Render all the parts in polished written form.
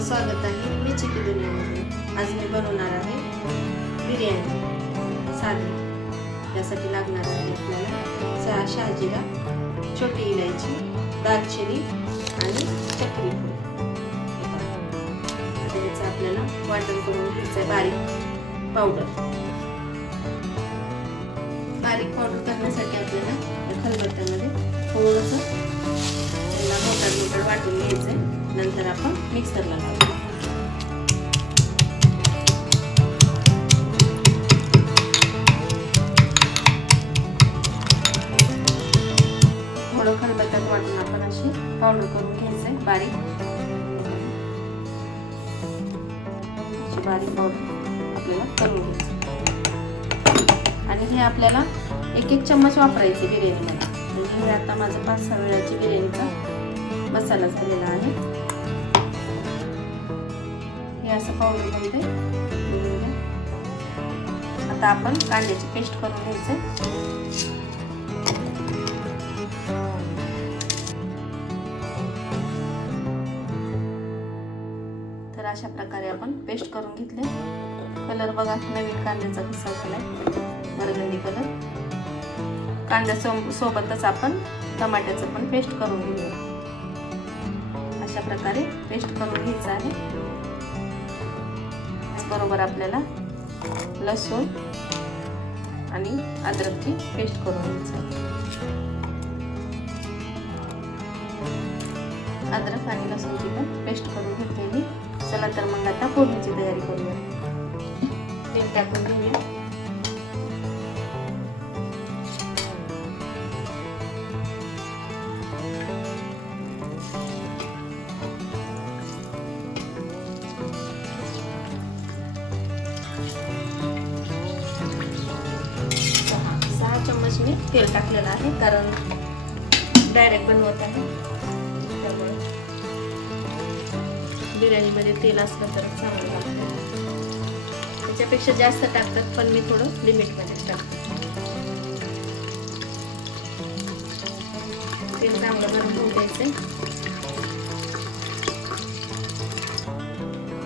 आपलं स्वागत आहे मिचीकी दुनियामध्ये। आज मी बनवणार आहे बिर्याणी साधी। त्यासाठी लागणार आहे आपल्याला शहाजिरा, छोटी इलायची, दालचिनी आणि चक्री फूल। आता याचं आपल्याला वाटण करून घ्यायचं बारीक पावडर। बारीक पावडर करण्यासाठी आपल्याला खलबत्त्यामध्ये थोडंसं मोठं वाटून घ्यायचंय। नंतर आपण मिक्सरला लावू। थोडं खलबत्त्यात वाटून आपण अशी पावडर करून घ्यायचंय बारीक। अशी बारीक पावडर आपल्याला करून घ्यायची आणि हे आपल्याला एक एक चम्मच वापरायचे बिर्याणीला। म्हणजे हे आता माझं 5-6 वेळाची बिर्याणीचा मसाला झालेला आहे। हे असं पावडर बनते। आता आपण कांद्याची पेस्ट करून घ्यायचं। तर अशा प्रकारे आपण पेस्ट करून घेतले। कलर बघा नवीन कांद्याचा कसा झालाय, बरगंडी कलर। कांद्या सोबतच आपण टमाट्याचं पण पेस्ट करून घेऊया। अशा प्रकारे पेस्ट करून घ्यायचं आहे। बरोबर आपल्याला लसूण आणि अद्रकची पेस्ट करून घ्यायची आहे। अद्रक आणि लसूणची पण पेस्ट करून घेतलेली। चला तर मग आता फोडणीची तयारी करूया। तेल टाकून घेऊया। मी तेल टाकलेलं आहे कारण डायरेक्ट बनवत आहे, त्यामुळे बिर्याणीमध्ये तेल असलं तर चांगलं लागतं। त्याच्यापेक्षा जास्त टाकतात पण मी थोडं लिमिटमध्ये टाकते। तेल चांगलं गरम होऊ द्यायचं।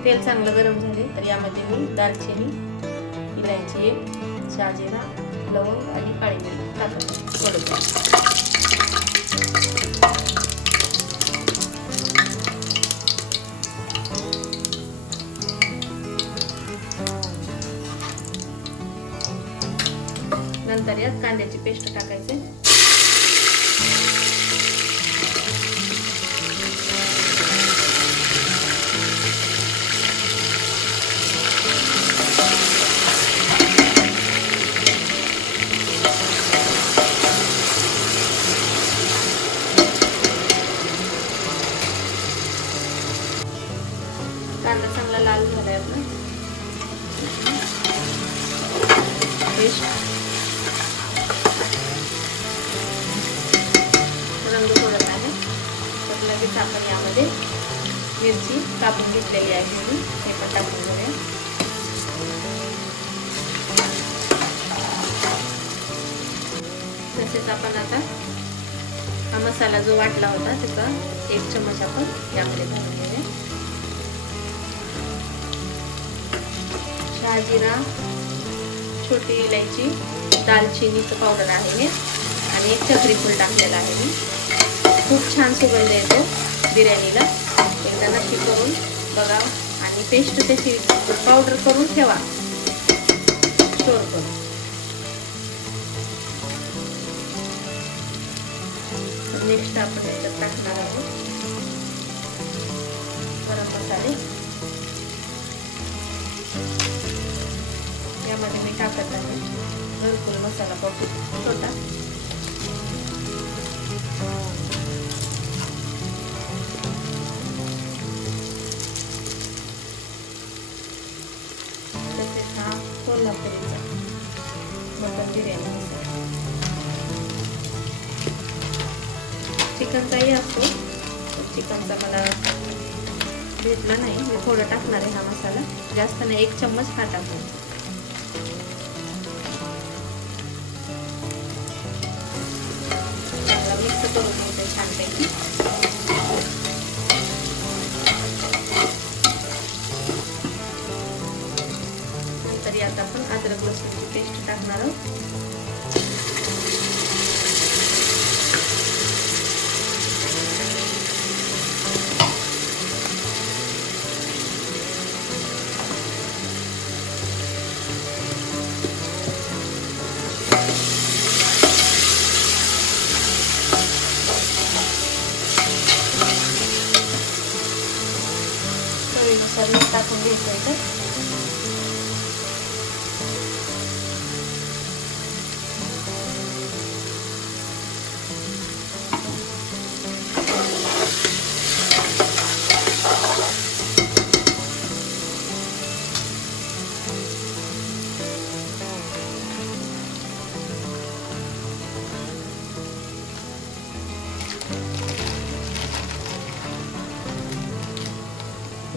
तेल चांगलं गरम झाले तर यामध्ये मी दालचिनी, इलायची, शहाजिरा, लवंग आणि काळी मिरी टाकायची थोडं। नंतर यात कांद्याची पेस्ट टाकायची। कांदा चांगला लाल झालाय आपला। पेस्ट रंग सोडत आहे तर लगेच आपण यामध्ये मिरची कापून घेतलेली आहे मी हे पण टाकून घेऊया। तसेच आपण आता हा मसाला जो वाटला होता त्याचा 1 चम्मच आपण यामध्ये घालून घेऊया। शहाजिरा, छोटी इलायची, दालचिनीचं पावडर आहे हे आणि एक चक्री फूल टाकलेला आहे मी। खूप छान सुगंध येतो बिर्याणीला। एकदा नक्की करून बघा आणि पेस्ट त्याची पावडर करून ठेवा स्टोर करून। नेक्स्ट आपण त्याच्यात टाकणार आहोत गरम मसाले। यामध्ये मी टाकत आहे घरकुल मसाला पावडर छोटा। तसेच हा कोल्हापुरीचा मटन बिर्याणी मसाला। चिकनचाही असतो, चिकनचा मला भेटला नाही, मी थोडं टाकणार आहे हा मसाला। जास्त नाही, 1 चम्मच हा टाकू। मिक्स करून घ्यायचं छानपैकी। तर मीठ टाकून घ्यायचं आहे.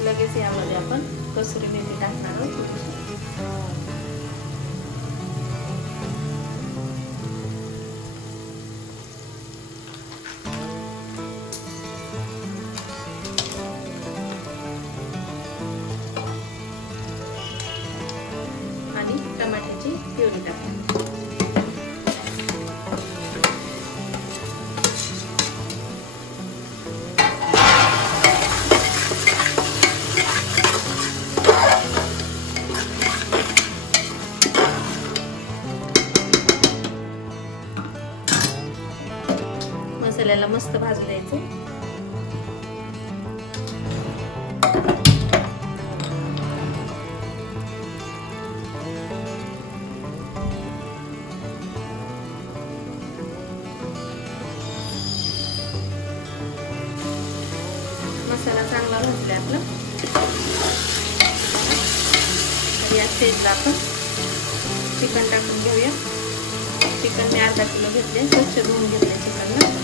लगेच यामध्ये आपण कसुरी मेथी टाकणार आहोत. आणि टमाट्याची प्युरी टाकणार. मसाल्याला मस्त भाजून द्यायचं. मसाला चांगला भाजला आपला. या स्टेजला आपण चिकन टाकून घेऊया. चिकन मी अर्धा किलो घेतले, स्वच्छ धुवून घेतले चिकनला.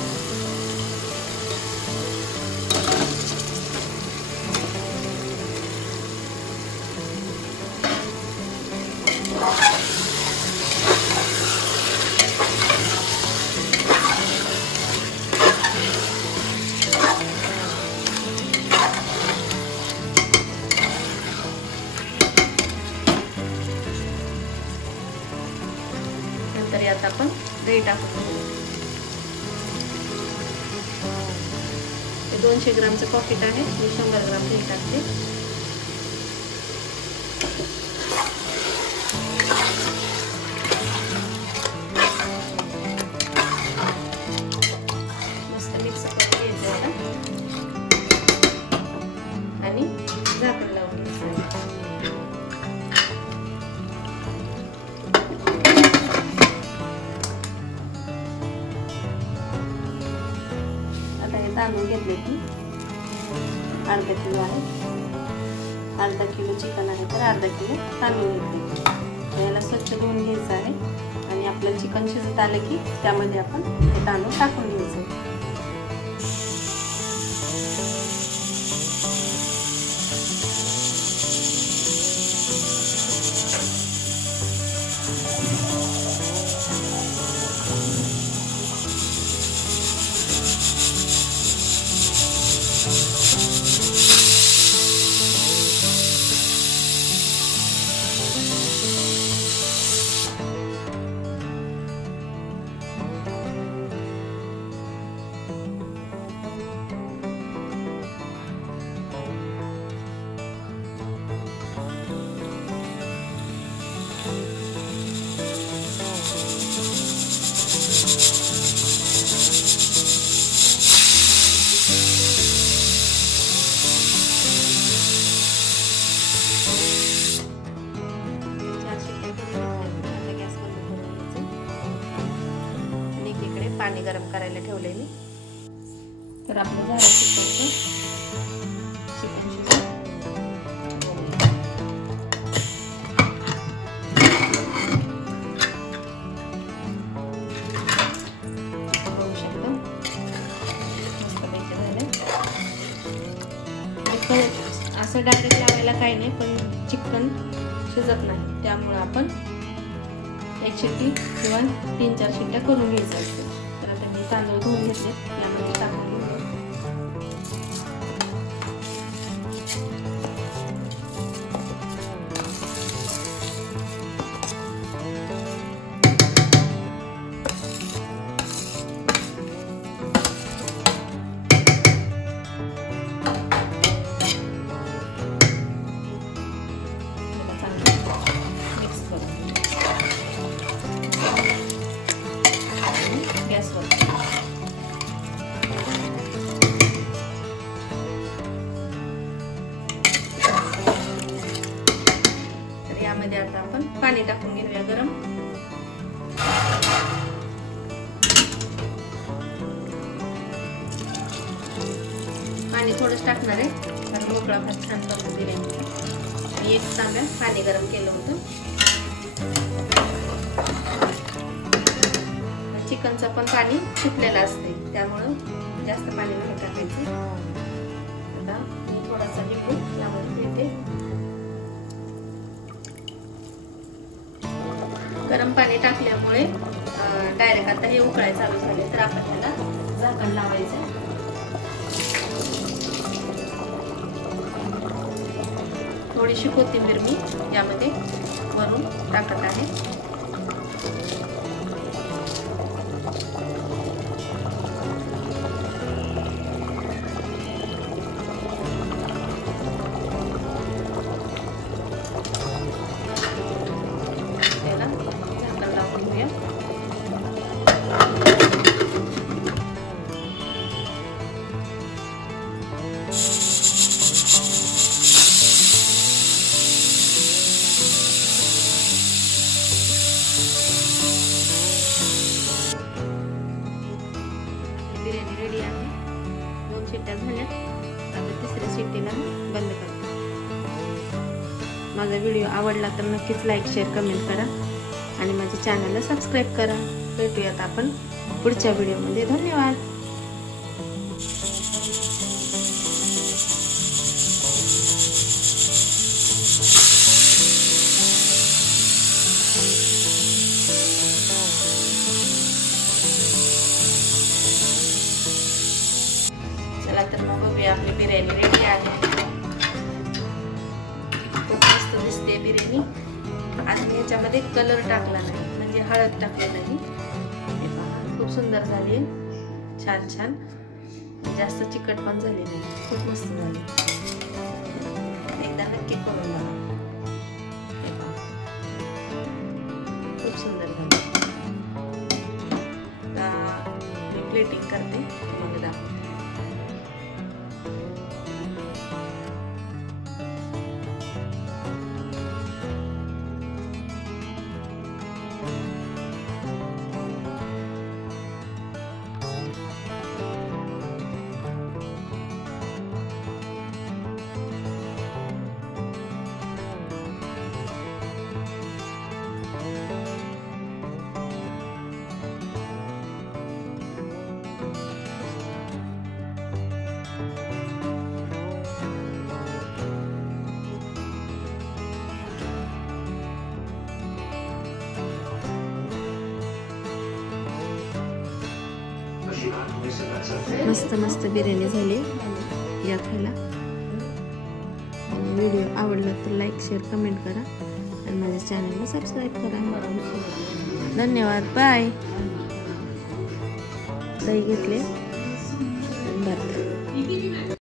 नंतर यात आपण दही टाकून घेऊ. 200 ग्रामचं पॉकेट आहे, मी 100 ग्राम दही टाकते. मस्त मिक्स करून घ्यायचं आता आणि झाकण लावून घ्यायचं. तांदूळ घेतले की अर्धा किलो आहे. अर्धा किलो चिकन आहे तर अर्धा किलो तांदूळ घेतले. याला स्वच्छ धुवून घ्यायचं आहे आणि आपलं चिकन शिजत आलं की त्यामध्ये आपण हे तांदूळ टाकून घ्यायचं. पाणी गरम करायला ठेवलेली. तर आपलं झालं चिकन बघू शकतो मस्त पैकी झालं. असं डायरेक्ट लावायला काही नाही, पण चिकन शिजत नाही, त्यामुळे आपण एक शिट्टी किंवा 3-4 शिट्ट्या करून घ्यायचं असतं. तर आता मी तांदूळ धुवून घेतले, यामध्ये टाकून घेऊया. पाणी थोडंच टाकणार आहे, कारण मोकळा भात छान करतो बिर्याणीचा. मी 1 तांब्या पाणी गरम केलं होतं. चिकनचं पण पाणी सुटलेलं असते, त्यामुळं जास्त पाणी नाही टाकायचं. आता मी थोडासा लिंबू यामध्ये घेते. गरम पाणी टाकल्यामुळे डायरेक्ट आता हे उकळायला चालू झाले, तर आपण त्याला झाकण लावायचं. थोडीशी कोथिंबीर मी यामध्ये वरून टाकत आहे. त्याला झाकण लावून घेऊया. बिर्याणी रेडी आहे. 2 शिट्ट्या झाल्या. आता 3ऱ्या शिट्टीला बंद करते. माझा व्हिडिओ आवडला तर नक्कीच लाईक, शेअर, कमेंट करा आणि माझ्या चॅनलला सबस्क्राईब करा. भेटूयात आपण पुढच्या व्हिडिओमध्ये. धन्यवाद. चला तर मग बघूया, आपली बिर्याणी रेडी आहे. खूप मस्त दिसते बिर्याणी. आणि याच्यामध्ये कलर टाकला नाही, म्हणजे हळद टाकली नाही. हे पहा, खूप सुंदर झाली, छान छान. जास्त चिकट पण झाली नाही, खूप मस्त झाली. एकदा नक्की करून बघा. हे पहा, खूप सुंदर झाली. आता मी प्लेटिंग करते, तुम्हाला दाखवते. मस्त मस्त बिर्याणी झाली. या खायला. व्हिडिओ आवडला तर लाईक, शेअर, कमेंट करा आणि माझ्या चॅनलला सबस्क्राईब करा. धन्यवाद. बाय. दही घेतले.